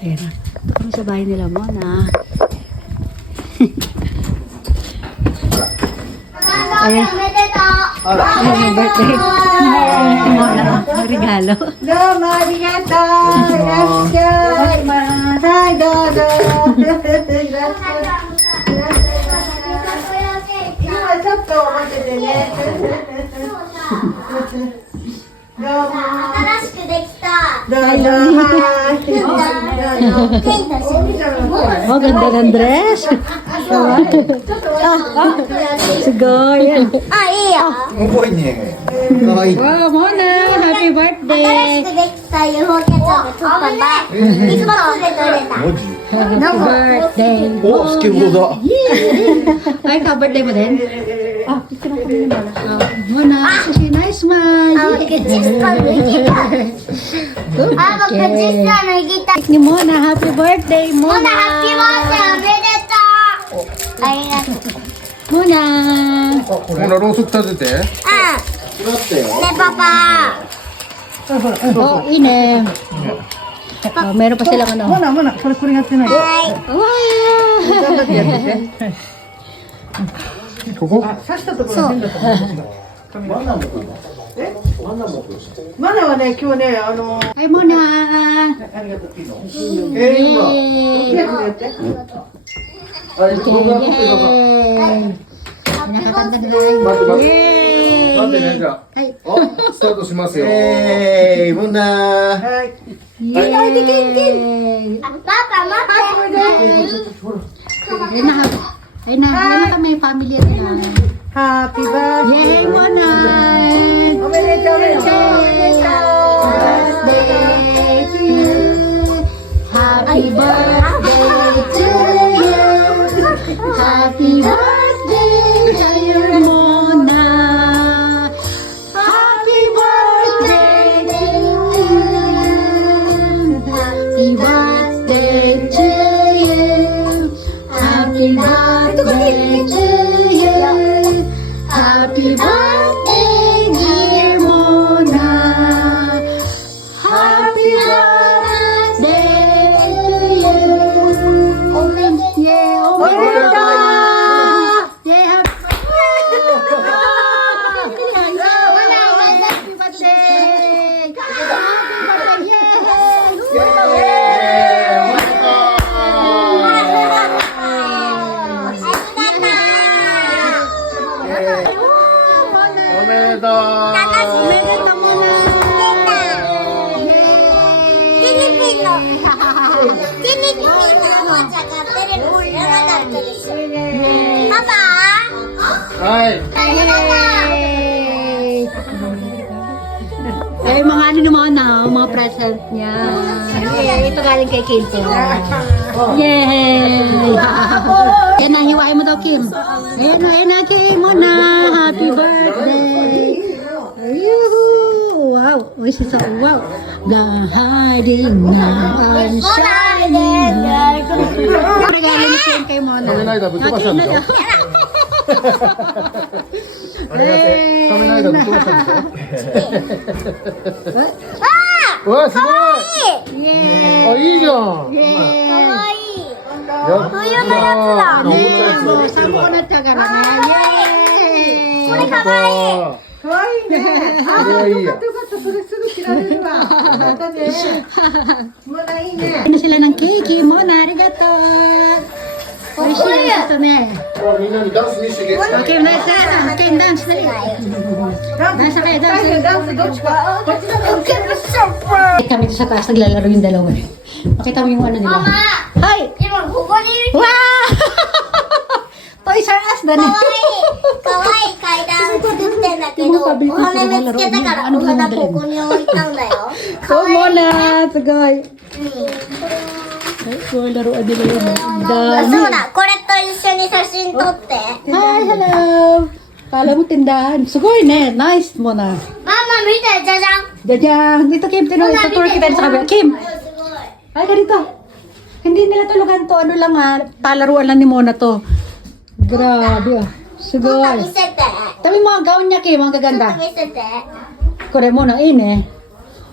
Ayan na. Ito kami sa bahay nila Mona. Ayan. Ayan yung birthday. Si Mona. Ang regalo. Oh, ganda ng dress. Sigay. Wow, Mona. Happy birthday. Happy birthday. お、スケボーだ。 Ay, ka-birthday mo din? Picture ako ni Mona. Mona, kasi nice smile. Ni Mona, happy birthday, Mona. Mona. ほら、ろうそく立てて。 Oh, ine. Meron pa silang ano. Mona,これやってない。 Wow! ここ。刺したところ変だと思う。マナはね、今日ね、Hi, Mona. ありがとう。Yay! やって。 Yay! Nakakanta na tayo. Yay! 待ってね、じゃあ。はい。スタートしますよ。モンナはい。 Yay! Ayun na, ayun na kami, family at na. ハッピーバースデ Yay, ー。 Mona! おめでとう、おめでとう。 Birthday to you. Happy birthday to you. Happy birthday to you, Mona. Happy birthday to you. Happy birthday to you. Happy birthday to you. Happy birthday, dear Mona. Happy birthday to you. Yeah, oh my God. Yeah, happy birthday. Happy birthday. Ay. Eh, mga ano naman na, mga present niya. Ito galing kay Kim. Yay! Yan na, hiwain mo daw, Kim. Ayan na, Kim mo na. Happy birthday. Yoo-hoo! Wow! Uy, so wow! The hiding and shining. Regalo ni Kim kay Mona. 仮面ライダーぶっ飛ばしたんでしょ。あれだって仮面ライダーぶっ飛ばしたんでしょ。うわ、すごい。イエあ、いいじゃん。ーイイエーイやったー。ねえ、もう散歩になっちゃうからね。イエーイこれかわいい。かわいいね。これはいいや。よかった、それすぐ着られるわ。またね。モナいいね。 Ano sila ng cake? Mona, arigato! Oishi, ito ne. みんなにダンス見せてけ。 Okay, dance. Okay, dance. Dali. Dance kayo, dance. ダンスどっちか。こっちだね。 Kami sa taas naglalaro yung dalawa. Pakita mo yung ano nila. Hi! Wow! Toys R Us da ne. かわいい階段作ってんだけど、お花見つけたからお花ここに置いたんだよ。 Oh, Mona! Sagay. Ay, so laruan nila yun. そうだ、これと一緒に写真撮って。 Hi, hello! Kala mo tindahan. Sugoi ne. Nice, Mona. ママ見て、じゃじゃん。 Diyan. Dito, Kim. Ituturo kita sa kabila. Kim! すごい。 Ay, ganito. Hindi nila tulugan to. Ano lang palaruan lang ni Mona to. Grabe ah. すごい。見せて。 Tabi mo ang gown niya, Kim. Ang ちょっと gaganda. 見せて。 Kore mo na, eh.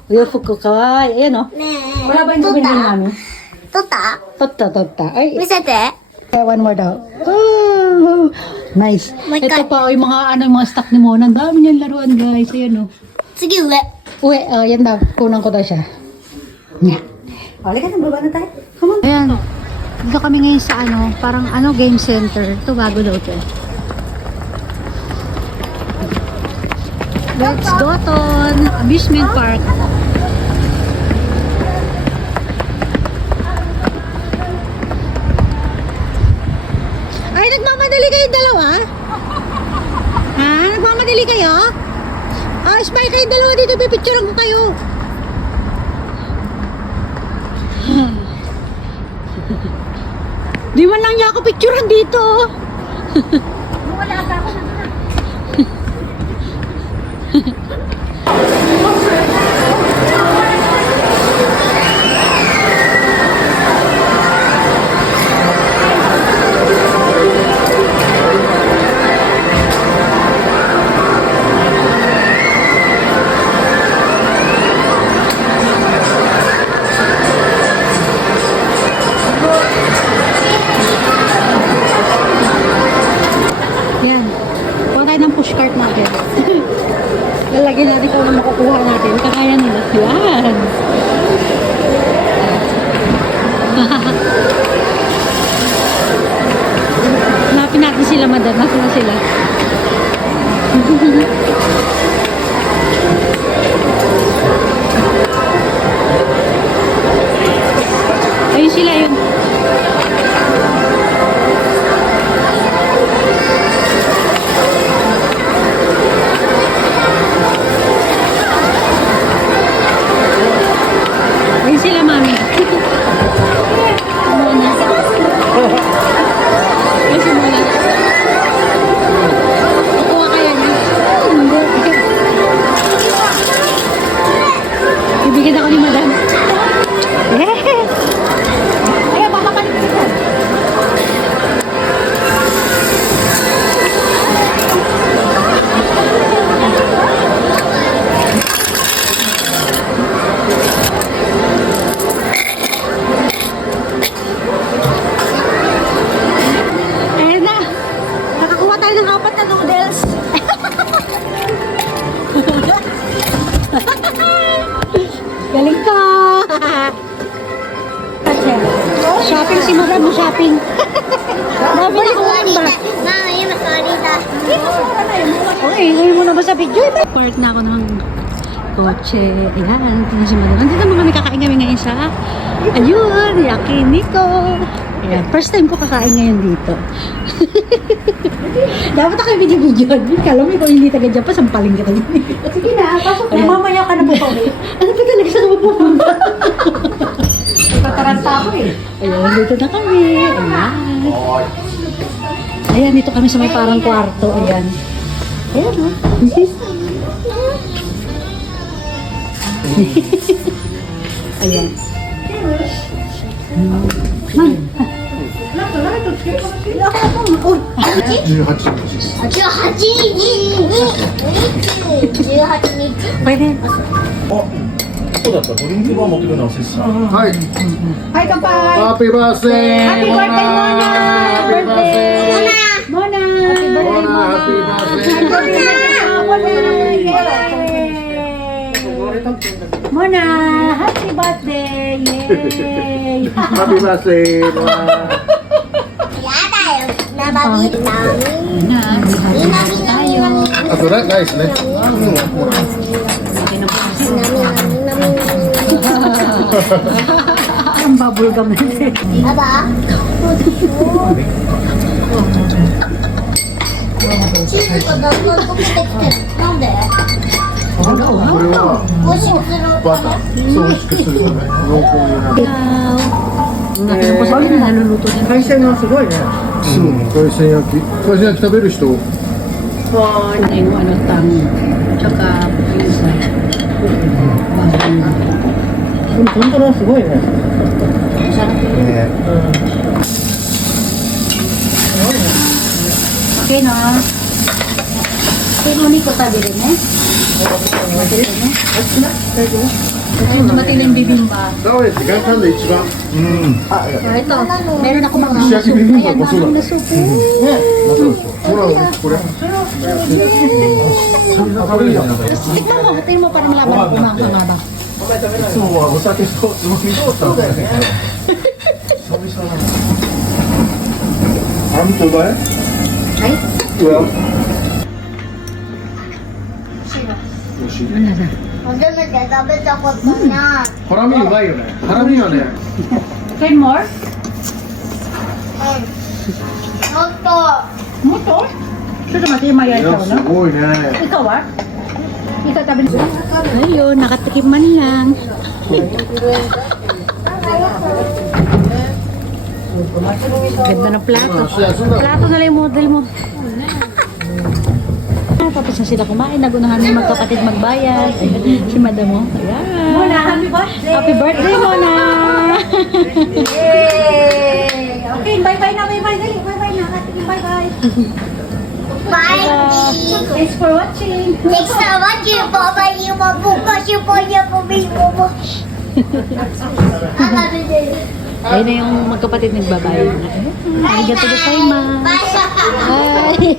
Uyo, fuku kawai. Ayan, oh.ねえ。 Wala ba yung gawin din namin? 取った Totta. Ay, 見せて。 one more daw. Oh, nice. My Ito God. pa, yung mga stock ni Mona. Ang dami niyang laruan, guys. Ayan, oh. 次上。 Uwe, yan daw. Kunan ko daw siya. Nya. Halika na, baba na tayo. Ayan. Dito kami ngayon sa parang game center. Ito bago daw ito. Let's go to amusement park. Ay, nagmamadali kayo dalawa? Ha? Nagmamadali kayo? Ah, smile kayo dalawa dito. Pipicturean ko kayo. Di man lang niya ako picturean dito. Wala ka ako. Yan. Kuha tayo ng pushcart natin. Lalagyan natin kung ano makukuha natin. Kagaya nila. Yan. Hanapin natin sila, madam. Nasaan na sila? Ayun sila yun. Ayun sila, mami. Mona. Ayun si Mona. Kukuha kayo niya. Hindi. Bibigyan ako ni madam. Ayun, papapalik ko siya. Ayan na. Nakakuha tayo ng 4 na noodles. Galing ka. Shopping si madam mo, shopping. Dami na kuha ba? Mama,今座りた。 Okay, ngayon mo na ba sa video? Park na ako ng kotse. Ayan, ito na si madam. Nandito naman kami, kakain kami ngayon sa ayun, Yakiniku. Ayan, first time ko kakain ngayon dito. Dapat ako yung video-video. Kala mo kung hindi taga dyan pa, sampaling kita. Sige na, pasok na. Mamaya ka na po pa ulit. Ano ba talaga sa pupunta? Tataranta ako eh. Ayan, dito na kami. Ayan. Ayan, dito kami sa may parang kwarto. Ayan. Ayan, oh. Ayan. Man. 18日です。 18日。 Pwede. そうだった。ドリンクバー持ってくるの忘れてた。はい。Hi, kampay! Happy birthday! Happy birthday, Mona! Happy birthday! Mona! Mona, happy birthday! Mona, happy birthday! Yay! Happy birthday! Mona. やだよ。生ビールダメ。 Na, tayo. あとライスね。 Ang bubble gum natin. やだ。チーズがだんだん溶けてきてる。なんで？これは美味しくするバター、そう美味しくするため濃厚になる。 Laki ng pasok na naluluto din. 海鮮がすごいね。海鮮焼き。海鮮焼き食べる人？ Yung tang, tsaka yung isa. Bagong. でも本当はすごいね。 Sarap yun. ね。 Okay na. Pero ni ko tabi rin eh. Madali na. Ay, dumating ng bibimba. ダメって元旦で一番。うん。 Ito, meron ako mga Ishiyaki bibimbap Ayan, ba? mahal na supo. ほら、これ。そんな食べるじゃん。い Tikman mo, tingnan mo para malaman kung mahang ba. つもはお酒とつまみとったんだよね。あんちょうだい。はい。うわ。よし。 Ano na? 初めて食べたことない。ハラミうまいよね。ハラミはね。 Ten more? もっと。もっと? Ito naman, maya い ito, や、す no? ごいね。 Ikaw ah? Ikaw tabi na. Ayun, nakatikim man lang. Ganda ng plato. Plato na lang yung model mo. Tapos na sila kumain, nagunahan ng magkapatid magbayad. Ayan, si madam mo. Ayan. Mona, happy birthday! Happy birthday, Mona! Okay, bye-bye na, bye-bye. Dali, bye-bye na. Bye-bye. Bye. Thanks for watching. Next time, what you Papa, you want bukas yung ponya ko, baby mo. Ayun na yung magkapatid nagbabayad na. Arigato gozaimasu. Bye. Bye.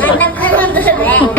Anak ka na doon.